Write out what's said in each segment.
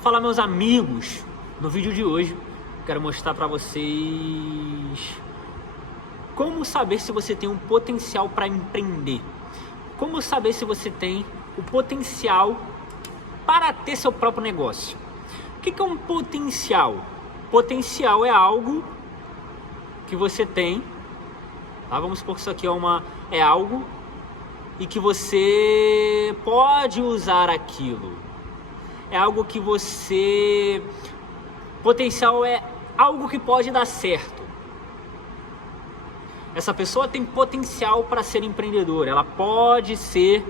Fala, meus amigos, no vídeo de hoje quero mostrar para vocês como saber se você tem um potencial para empreender, como saber se você tem o potencial para ter seu próprio negócio. O que é um potencial? Potencial é algo que você tem, tá? Vamos supor que isso aqui é algo e que você pode usar aquilo. É algo que você... Potencial é algo que pode dar certo. Essa pessoa tem potencial para ser empreendedora. Ela pode ser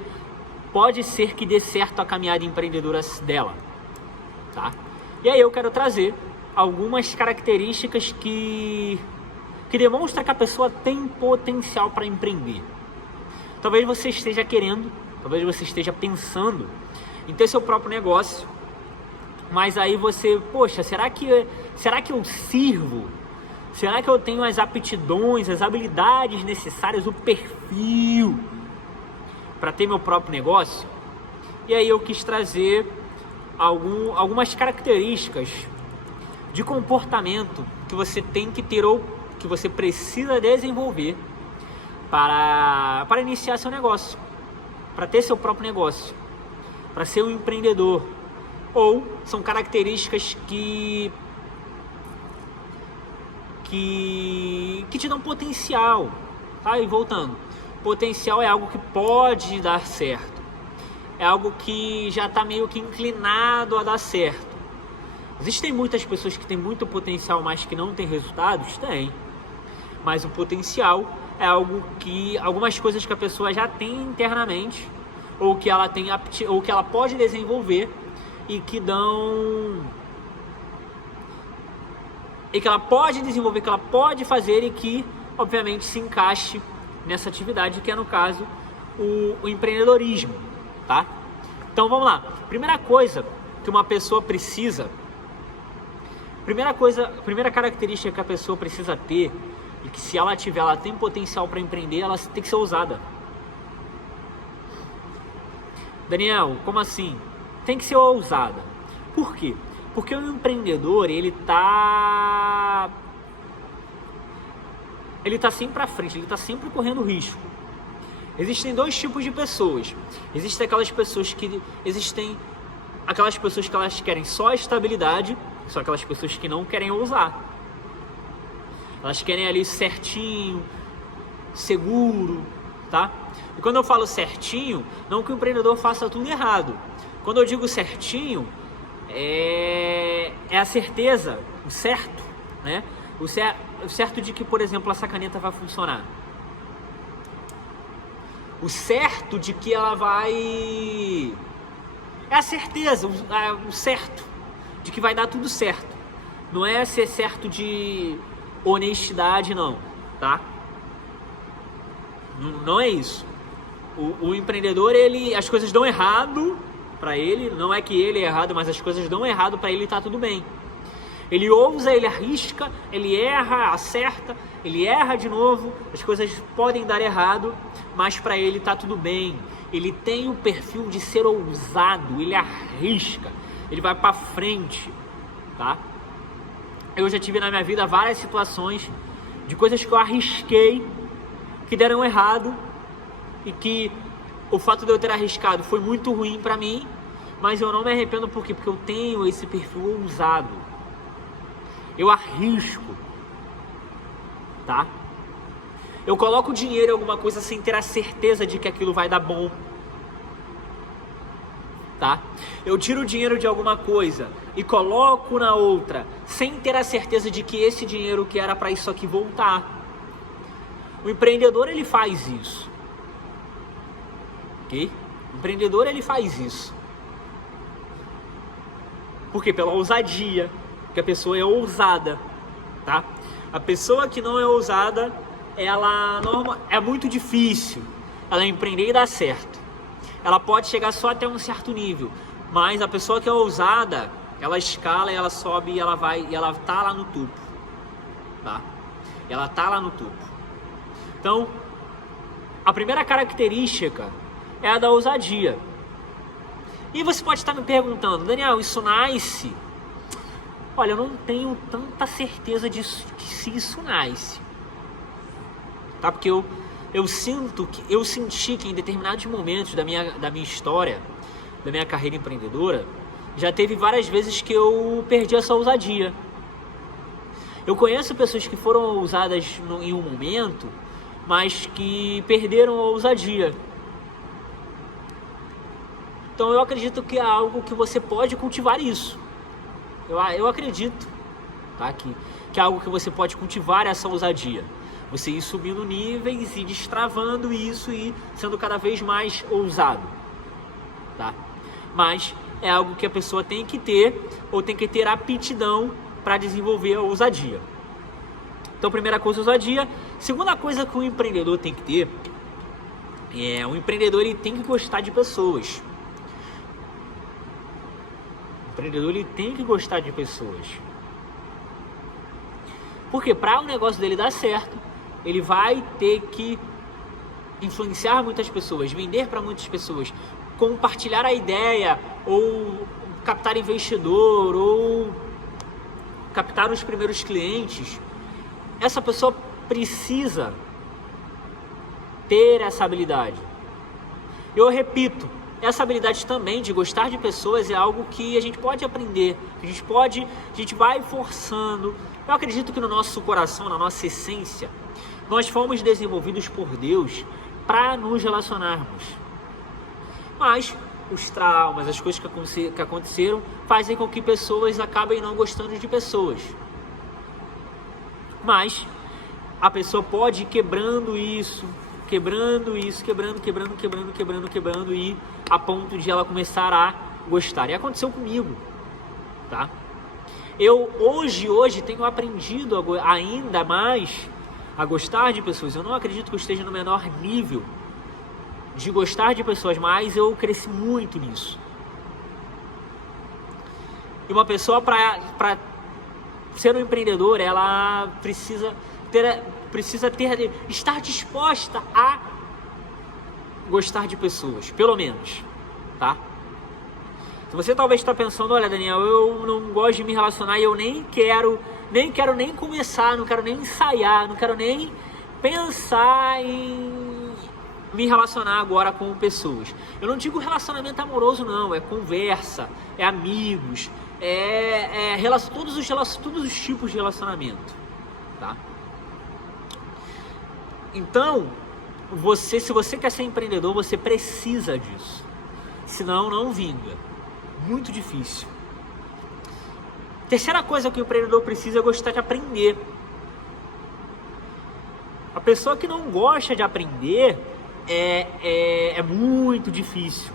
que dê certo a caminhada empreendedora dela, tá? E aí eu quero trazer algumas características que demonstram que a pessoa tem potencial para empreender. Talvez você esteja querendo, talvez você esteja pensando em ter seu próprio negócio, mas aí você, poxa, será que eu sirvo? Será que eu tenho as aptidões, as habilidades necessárias, o perfil para ter meu próprio negócio? E aí eu quis trazer algumas características de comportamento que você tem que ter ou que você precisa desenvolver para iniciar seu negócio, para ter seu próprio negócio, para ser um empreendedor. Ou são características que te dão potencial, tá? E voltando, potencial é algo que pode dar certo, é algo que já está meio que inclinado a dar certo. Existem muitas pessoas que têm muito potencial, mas que não têm resultados? Tem. Mas o potencial é algo que, algumas coisas que a pessoa já tem internamente, ou que ela tem ou que ela pode desenvolver e que ela pode desenvolver, que ela pode fazer e que obviamente se encaixe nessa atividade que é, no caso, o empreendedorismo, tá? Então vamos lá. Primeira coisa que uma pessoa precisa, primeira característica que a pessoa precisa ter, e que se ela tiver, ela tem potencial para empreender, ela tem que ser ousada. Daniel, como assim? Tem que ser ousada. Por quê? Porque o empreendedor, ele tá sempre à frente, ele tá sempre correndo risco. Existem dois tipos de pessoas. Existem aquelas pessoas que elas querem só a estabilidade, são aquelas pessoas que não querem ousar. Elas querem ali certinho, seguro, tá? E quando eu falo certinho, não que o empreendedor faça tudo errado. Quando eu digo certinho, é a certeza, o certo, né? O certo de que, por exemplo, essa caneta vai funcionar. O certo de que ela vai... É a certeza, o certo de que vai dar tudo certo. Não é ser certo de honestidade, não, tá? Não é isso. O empreendedor, as coisas dão errado para ele, não é que ele é errado, mas as coisas dão errado para ele e tá tudo bem. Ele ousa, ele arrisca, ele erra, acerta, ele erra de novo, as coisas podem dar errado, mas para ele tá tudo bem. Ele tem o perfil de ser ousado, ele arrisca, ele vai para frente, tá? Eu já tive na minha vida várias situações de coisas que eu arrisquei, que deram errado, e que o fato de eu ter arriscado foi muito ruim para mim, mas eu não me arrependo. Por quê? Porque eu tenho esse perfil ousado. Eu arrisco, tá? Eu coloco dinheiro em alguma coisa sem ter a certeza de que aquilo vai dar bom, tá? Eu tiro o dinheiro de alguma coisa e coloco na outra sem ter a certeza de que esse dinheiro que era para isso aqui voltar. O empreendedor, ele faz isso, ok? O empreendedor, ele faz isso. Por quê? Pela ousadia, porque a pessoa é ousada, tá? A pessoa que não é ousada, é muito difícil ela empreender e dar certo. Ela pode chegar só até um certo nível, mas a pessoa que é ousada, ela escala, ela sobe e ela tá lá no topo, tá? Ela tá lá no topo. Então, a primeira característica é a da ousadia. E você pode estar me perguntando, Daniel, isso nasce? Olha, eu não tenho tanta certeza disso, que se isso nasce, tá? Porque eu senti que em determinados momentos da minha história, da minha carreira empreendedora, já teve várias vezes que eu perdi essa ousadia. Eu conheço pessoas que foram ousadas em um momento, mas que perderam a ousadia. Então eu acredito que é algo que você pode cultivar isso. Eu acredito, tá? Que é algo que você pode cultivar essa ousadia. Você ir subindo níveis e destravando isso e sendo cada vez mais ousado, tá? Mas é algo que a pessoa tem que ter, ou tem que ter aptidão para desenvolver a ousadia. Então, primeira coisa, ousadia. Segunda coisa que o empreendedor tem que ter, o empreendedor ele tem que gostar de pessoas. O empreendedor ele tem que gostar de pessoas. Porque para o negócio dele dar certo, ele vai ter que influenciar muitas pessoas, vender para muitas pessoas, compartilhar a ideia, ou captar investidor, ou captar os primeiros clientes. Essa pessoa precisa ter essa habilidade. Eu repito, essa habilidade também de gostar de pessoas é algo que a gente pode aprender, a gente vai forçando. Eu acredito que no nosso coração, na nossa essência, nós fomos desenvolvidos por Deus para nos relacionarmos. Mas os traumas, as coisas que aconteceram, fazem com que pessoas acabem não gostando de pessoas. Mas a pessoa pode ir quebrando isso, quebrando, e a ponto de ela começar a gostar. E aconteceu comigo, tá? Eu hoje tenho aprendido ainda mais a gostar de pessoas. Eu não acredito que eu esteja no menor nível de gostar de pessoas, mas eu cresci muito nisso. E uma pessoa, para ser um empreendedor, ela precisa estar disposta a gostar de pessoas, pelo menos, tá? Se você talvez está pensando, olha, Daniel, eu não gosto de me relacionar e eu nem quero começar, não quero nem ensaiar, não quero nem pensar em me relacionar agora com pessoas. Eu não digo relacionamento amoroso, não, é conversa, é amigos, todos os tipos de relacionamento, tá? Então, se você quer ser empreendedor, você precisa disso, senão não vinga. Muito difícil. Terceira coisa que o empreendedor precisa é gostar de aprender. A pessoa que não gosta de aprender é muito difícil.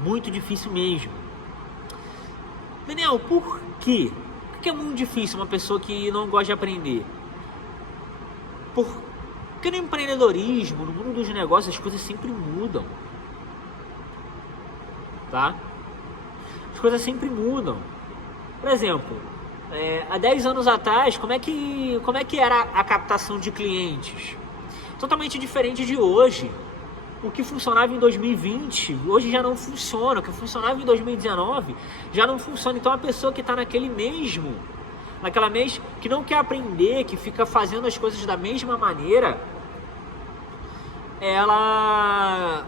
Muito difícil mesmo. Daniel, por quê? Por que é muito difícil uma pessoa que não gosta de aprender? Porque no empreendedorismo, no mundo dos negócios, as coisas sempre mudam. Tá? As coisas sempre mudam. Por exemplo, há 10 anos atrás, como é que era a captação de clientes? Totalmente diferente de hoje. O que funcionava em 2020, hoje já não funciona. O que funcionava em 2019, já não funciona. Então a pessoa que está naquela mês que não quer aprender, que fica fazendo as coisas da mesma maneira, ela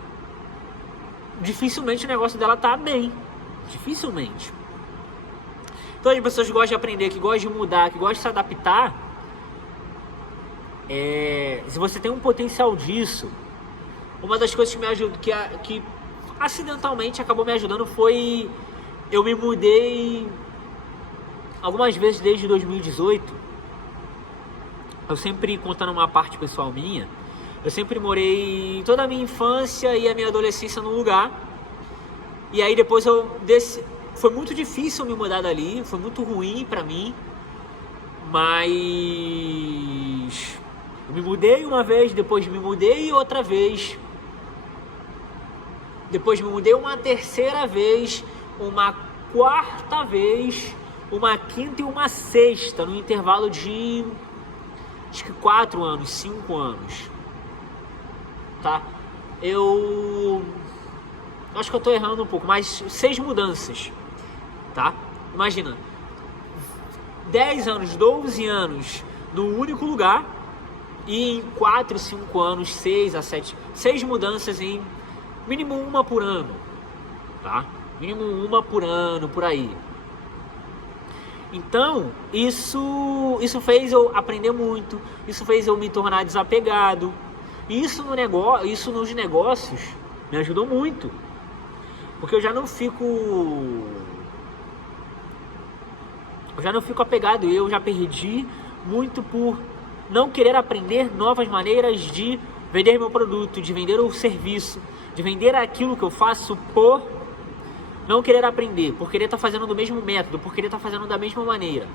dificilmente o negócio dela tá bem. Dificilmente. Então as pessoas que gostam de aprender, que gostam de mudar, que gostam de se adaptar, se você tem um potencial disso, uma das coisas que me ajudou, que acidentalmente acabou me ajudando, foi eu me mudei algumas vezes desde 2018. Eu sempre, contando uma parte pessoal minha, eu sempre morei toda a minha infância e a minha adolescência num lugar. E aí depois foi muito difícil me mudar dali, foi muito ruim pra mim. Mas eu me mudei uma vez, depois me mudei outra vez. Depois me mudei uma terceira vez, uma quarta vez, uma quinta e uma sexta, no intervalo de acho que 4 anos, 5 anos. Tá? Eu acho que eu estou errando um pouco, mas 6 mudanças, tá? Imagina, 10 anos, 12 anos no único lugar e em 4, 5 anos, 6 a 7, 6 mudanças em mínimo uma por ano, tá? Mínimo uma por ano, por aí. Então, isso fez eu aprender muito, isso fez eu me tornar desapegado. Isso nos negócios me ajudou muito, porque eu já não fico apegado, eu já perdi muito por não querer aprender novas maneiras de vender meu produto, de vender o serviço, de vender aquilo que eu faço por não querer aprender, por querer estar fazendo do mesmo método, por querer estar fazendo da mesma maneira,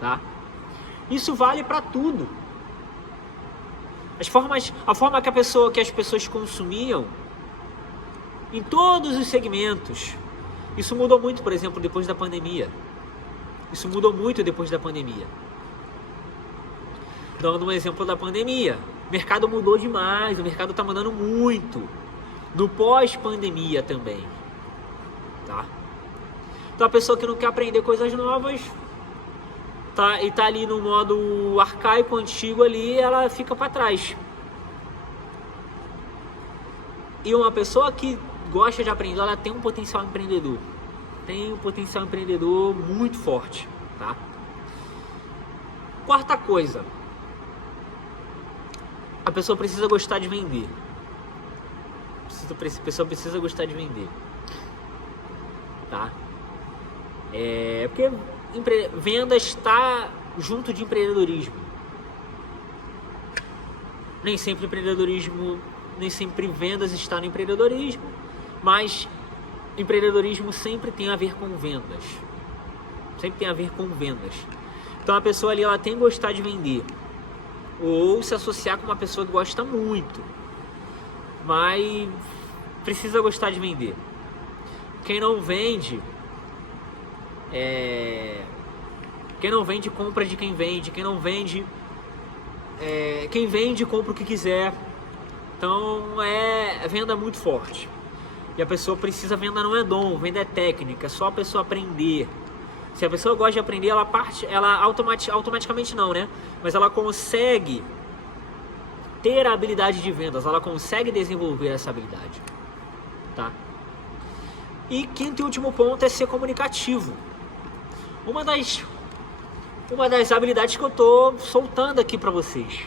tá? Isso vale para tudo. A forma que as pessoas consumiam em todos os segmentos, isso mudou muito, por exemplo, depois da pandemia. Isso mudou muito depois da pandemia. Dando um exemplo da pandemia, o mercado mudou demais, o mercado está mudando muito. No pós-pandemia também, tá? Então a pessoa que não quer aprender coisas novas, tá ali no modo arcaico, antigo ali, ela fica para trás. E uma pessoa que gosta de aprender, ela tem um potencial empreendedor. Tem um potencial empreendedor muito forte, tá? Quarta coisa, a pessoa precisa gostar de vender. A pessoa precisa gostar de vender, tá? Porque vendas está junto de empreendedorismo. Nem sempre vendas está no empreendedorismo, mas empreendedorismo sempre tem a ver com vendas. Sempre tem a ver com vendas. Então a pessoa ali, ela tem que gostar de vender, ou se associar com uma pessoa que gosta muito, mas precisa gostar de vender. Quem não vende compra de quem vende. Quem não vende, quem vende compra o que quiser. Então venda muito forte. E a pessoa precisa, venda não é dom, venda é técnica, é só a pessoa aprender. Se a pessoa gosta de aprender, ela automaticamente não, né? Mas ela consegue ter a habilidade de vendas, ela consegue desenvolver essa habilidade, tá? E quinto e último ponto é ser comunicativo. Uma das habilidades que eu tô soltando aqui para vocês,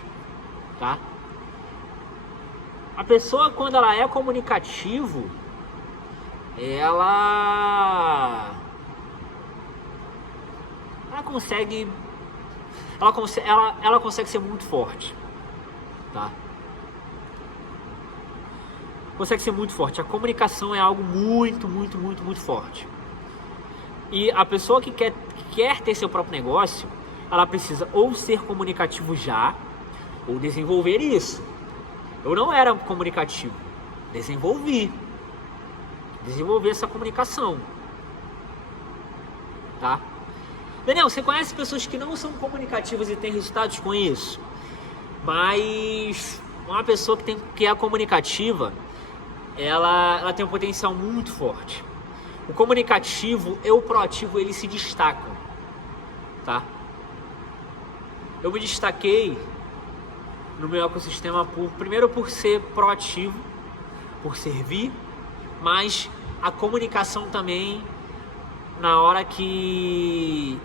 tá? A pessoa, quando ela é comunicativo, ela consegue ser muito forte, tá? Consegue ser muito forte. A comunicação é algo muito, muito, muito, muito forte. E a pessoa que quer ter seu próprio negócio, ela precisa ou ser comunicativo já, ou desenvolver isso. Eu não era comunicativo, desenvolvi essa comunicação, tá? Daniel, você conhece pessoas que não são comunicativas e têm resultados com isso? Mas uma pessoa que é comunicativa, ela tem um potencial muito forte. O comunicativo e o proativo, eles se destacam, tá? Eu me destaquei no meu ecossistema primeiro por ser proativo, por servir, mas a comunicação também, na hora que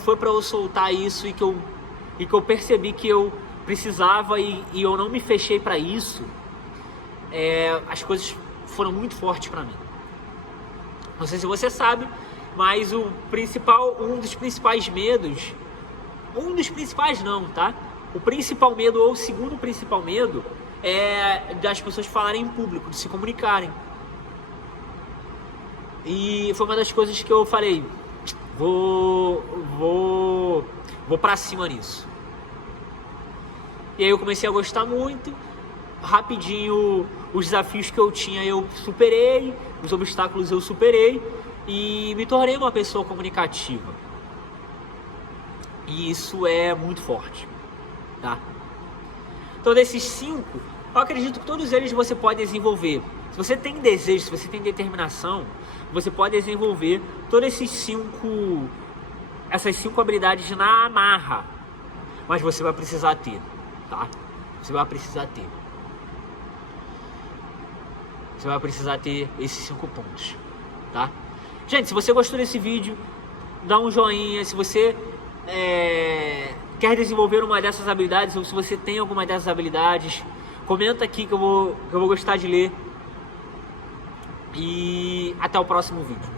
foi para eu soltar isso e que eu percebi que eu precisava e eu não me fechei para isso, as coisas foram muito fortes para mim. Não sei se você sabe, mas um dos principais medos, tá? O principal medo, ou o segundo principal medo, é das pessoas falarem em público, de se comunicarem. E foi uma das coisas que eu falei, vou pra cima nisso. E aí eu comecei a gostar muito, rapidinho os desafios que eu tinha eu superei, os obstáculos eu superei e me tornei uma pessoa comunicativa. E isso é muito forte, tá? Então desses 5, eu acredito que todos eles você pode desenvolver. Se você tem desejo, se você tem determinação, você pode desenvolver todas essas cinco habilidades na marra. Mas você vai precisar ter, tá? Você vai precisar ter. Você vai precisar ter esses 5 pontos, tá? Gente, se você gostou desse vídeo, dá um joinha. Se você quer desenvolver uma dessas habilidades, ou se você tem alguma dessas habilidades, comenta aqui que eu vou gostar de ler. E até o próximo vídeo.